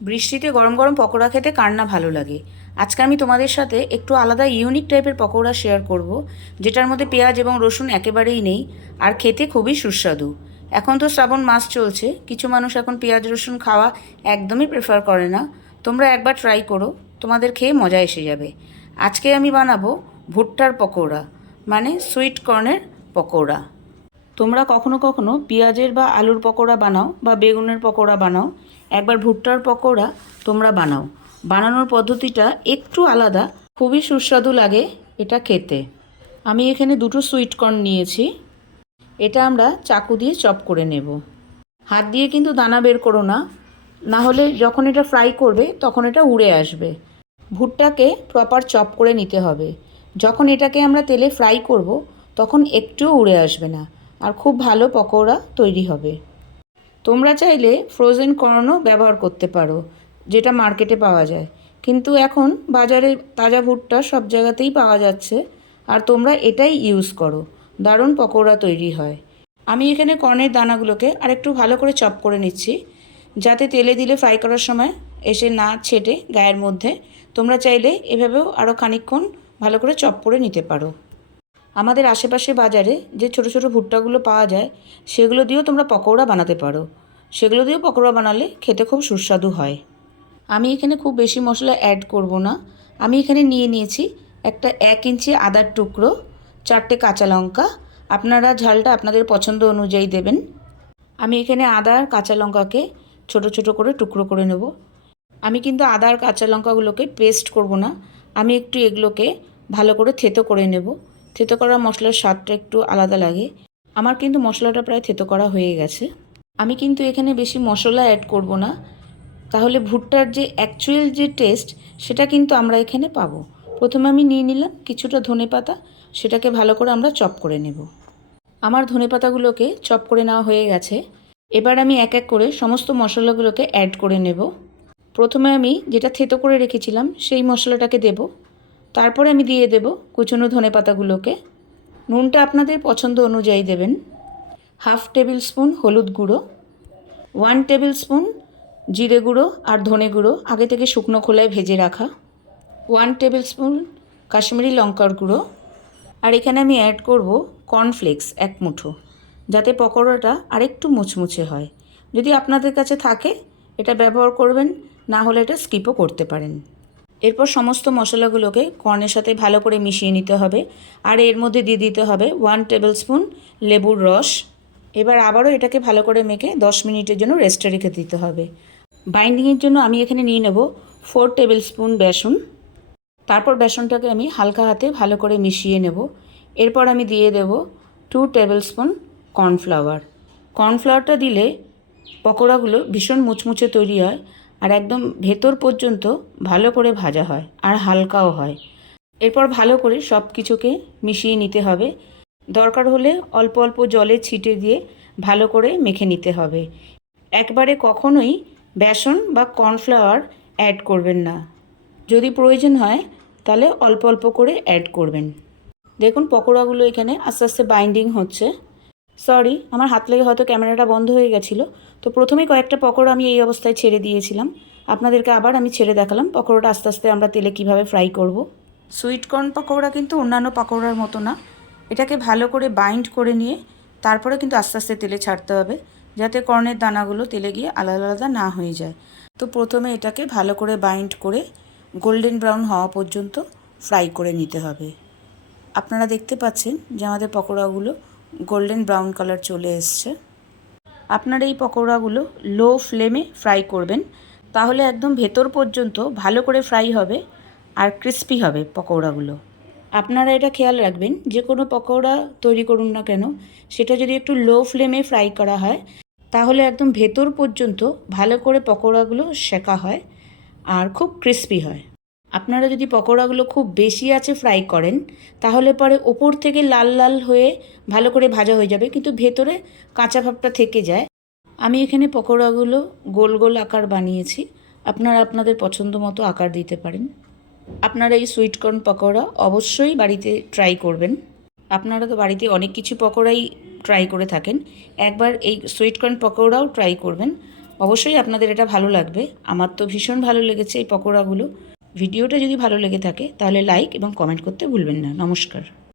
বৃষ্টিতে গরম গরম পকোড়া খেতে কার না ভালো লাগে। আজকে আমি তোমাদের সাথে একটু আলাদা ইউনিক টাইপের পকোড়া শেয়ার করব, যেটার মধ্যে পেঁয়াজ এবং রসুন একেবারেই নেই আর খেতে খুবই সুস্বাদু। এখন তো শ্রাবণ মাস চলছে, কিছু মানুষ এখন পেঁয়াজ, রসুন খাওয়া একদমই প্রেফার করে না। তোমরা একবার ট্রাই করো, তোমাদের খেয়ে মজা এসে যাবে। আজকে আমি বানাবো ভুট্টার পকোড়া মানে সুইট কর্নের পকোড়া। তোমরা কখনো কখনো পেঁয়াজের বা আলুর পকোড়া বানাও বা বেগুনের পকোড়া বানাও। একবার ভুট্টার পকোড়া তোমরা বানাও। বানানোর পদ্ধতিটা একটু আলাদা, খুবই সুস্বাদু লাগে এটা খেতে। আমি এখানে দুটো সুইট কর্ন নিয়েছি। এটা আমরা চাকু দিয়ে চপ করে নেব। হাত দিয়ে কিন্তু দানা বের করো না না হলে যখন এটা ফ্রাই করবে তখন এটা উড়ে আসবে। ভুট্টাকে প্রপার চপ করে নিতে হবে। যখন এটাকে আমরা তেলে ফ্রাই করব, তখন একটুও উড়ে আসবে না। আর খুব ভালো পকোড়া তৈরি হবে। তোমরা চাইলে ফ্রোজেন কর্নও ব্যবহার করতে পারো, যেটা মার্কেটে পাওয়া যায়। কিন্তু এখন বাজারে তাজা ভুট্টা সব জায়গাতেই পাওয়া যাচ্ছে, আর তোমরা এটাই ইউজ করো। দারুণ পকোড়া তৈরি হয়। আমি এখানে কর্নের দানাগুলোকে আরেকটু ভালো করে চপ করে নিচ্ছি, যাতে তেলে দিলে ফ্রাই করার সময় এসে না ছেটে গায়ের মধ্যে। তোমরা চাইলে এভাবেও আরও খানিকক্ষণ ভালো করে চপ করে নিতে পারো। আমাদের আশেপাশে বাজারে যে ছোট ছোট ভুট্টাগুলো পাওয়া যায়, সেগুলো দিয়েও তোমরা পকোড়া বানাতে পারো। সেগুলো দিয়েও পকোড়া বানালে খেতে খুব সুস্বাদু হয়। আমি এখানে খুব বেশি মশলা অ্যাড করব না। আমি এখানে নিয়ে নিয়েছি একটা এক ইঞ্চি আদার টুকরো, চারটে কাঁচা লঙ্কা। আপনারা ঝালটা আপনাদের পছন্দ অনুযায়ী দেবেন। আমি এখানে আদা আর কাঁচা লঙ্কাকে ছোট ছোট করে টুকরো করে নেব। আমি কিন্তু আদা আর কাঁচা লঙ্কাগুলোকে পেস্ট করব না। আমি একটু এগুলোকে ভালো করে থেতো করে নেব। থেতো করা মশলার স্বাদটা একটু আলাদা লাগে। আমার কিন্তু মশলাটা প্রায় থেতো করা হয়ে গেছে। আমি কিন্তু এখানে বেশি মশলা অ্যাড করব না। তাহলে ভুট্টার যে অ্যাকচুয়াল যে টেস্ট সেটা কিন্তু আমরা এখানে পাবো। প্রথমে আমি নিয়ে নিলাম কিছুটা ধনে পাতা, সেটাকে ভালো করে আমরা চপ করে নেব। আমার ধনে পাতাগুলোকে চপ করে নেওয়া হয়ে গেছে। এবার আমি এক এক করে সমস্ত মশলাগুলোকে অ্যাড করে নেব। প্রথমে আমি যেটা থেতো করে রেখেছিলাম, সেই মশলাটাকে দেব। তারপরে আমি দিয়ে দেব কুচনো ধনে পাতাগুলোকে। নুনটা আপনাদের পছন্দ অনুযায়ী দেবেন। হাফ টেবিল স্পুন হলুদ গুঁড়ো, ওয়ান টেবিল স্পুন জিরে গুঁড়ো আর ধনে গুঁড়ো আগে থেকে শুকনো খোলায় ভেজে রাখা। ওয়ান টেবিল স্পুন কাশ্মীরি লঙ্কার গুঁড়ো। আর এখানে আমি অ্যাড করব কর্নফ্লেক্স এক মুঠো, যাতে পকোড়াটা আরেকটু মুচমুচে হয়। যদি আপনাদের কাছে থাকে, এটা ব্যবহার করবেন, না হলে এটা স্কিপও করতে পারেন। এরপর সমস্ত মশলাগুলোকে কর্নের সাথে ভালো করে মিশিয়ে নিতে হবে। আর এর মধ্যে দিয়ে দিতে হবে ওয়ান টেবিল স্পুন লেবুর রস। এবার আবারও এটাকে ভালো করে মেখে দশ মিনিটের জন্য রেস্টে রেখে দিতে হবে। বাইন্ডিংয়ের জন্য আমি এখানে নিয়ে নেব ফোর টেবিল স্পুন বেসন। তারপর বেসনটাকে আমি হালকা হাতে ভালো করে মিশিয়ে নেব। এরপর আমি দিয়ে দেব টু টেবিল স্পুন কর্নফ্লাওয়ার কর্নফ্লাওয়ারটা দিলে পকোড়াগুলো ভীষণ মুচমুচে তৈরি হয়। আর একদম ভেতর পর্যন্ত ভালো করে ভাজা হয় আর হালকাও হয়। এরপর ভালো করে সব কিছুকে মিশিয়ে নিতে হবে। দরকার হলে অল্প অল্প জলে ছিটে দিয়ে ভালো করে মেখে নিতে হবে। একবারে কখনোই বেসন বা কর্নফ্লাওয়ার অ্যাড করবেন না। যদি প্রয়োজন হয়, তাহলে অল্প অল্প করে অ্যাড করবেন। দেখুন, পকোড়াগুলো এখানে আস্তে আস্তে বাইন্ডিং হচ্ছে। সরি আমার হাত লেগে হয়তো ক্যামেরাটা বন্ধ হয়ে গেছিল। তো প্রথমে কয়েকটা পকোড়া আমি এই অবস্থায় ছেড়ে দিয়েছিলাম। আপনাদেরকে আবার আমি ছেড়ে দেখালাম পকোড়াটা আস্তে আস্তে আমরা তেলে কীভাবে ফ্রাই করব। সুইট কর্ন পকোড়া কিন্তু অন্যান্য পকোড়ার মতো না। এটাকে ভালো করে বাইন্ড করে নিয়ে তারপরে কিন্তু আস্তে আস্তে তেলে ছাড়তে হবে, যাতে কর্নের দানাগুলো তেলে গিয়ে আলাদা আলাদা না হয়ে যায়। তো প্রথমে এটাকে ভালো করে বাইন্ড করে গোল্ডেন ব্রাউন হওয়া পর্যন্ত ফ্রাই করে নিতে হবে। আপনারা দেখতে পাচ্ছেন যে আমাদের পকোড়াগুলো গোল্ডেন ব্রাউন কালার চলে এসছে। আপনার এই পকোড়াগুলো লো ফ্লেমে ফ্রাই করবেন। তাহলে একদম ভেতর পর্যন্ত ভালো করে ফ্রাই হবে আর ক্রিস্পি হবে পকোড়াগুলো। আপনারা এটা খেয়াল রাখবেন, যে কোনো পকোড়া তৈরি করুন না কেন, সেটা যদি একটু লো ফ্লেমে ফ্রাই করা হয়, তাহলে একদম ভেতর পর্যন্ত ভালো করে পকোড়াগুলো শেখা হয় আর খুব ক্রিস্পি হয়। আপনারা যদি পকোড়াগুলো খুব বেশি আছে ফ্রাই করেন, তাহলে পরে ওপর থেকে লাল লাল হয়ে ভালো করে ভাজা হয়ে যাবে, কিন্তু ভেতরে কাঁচা ভাবটা থেকে যায়। আমি এখানে পকোড়াগুলো গোল গোল আকার বানিয়েছি, আপনারা আপনাদের পছন্দ মতো আকার দিতে পারেন। আপনারা এই সুইট কর্ন পকোড়া অবশ্যই বাড়িতে ট্রাই করবেন। আপনারা তো বাড়িতে অনেক কিছু পকোড়াই ট্রাই করে থাকেন, একবার এই সুইট কর্ন পকোড়াও ট্রাই করবেন। অবশ্যই আপনাদের এটা ভালো লাগবে, আমার তো ভীষণ ভালো লেগেছে এই পকোড়াগুলো। ভিডিওটা যদি ভালো লেগে থাকে তাহলে লাইক এবং কমেন্ট করতে ভুলবেন না। নমস্কার।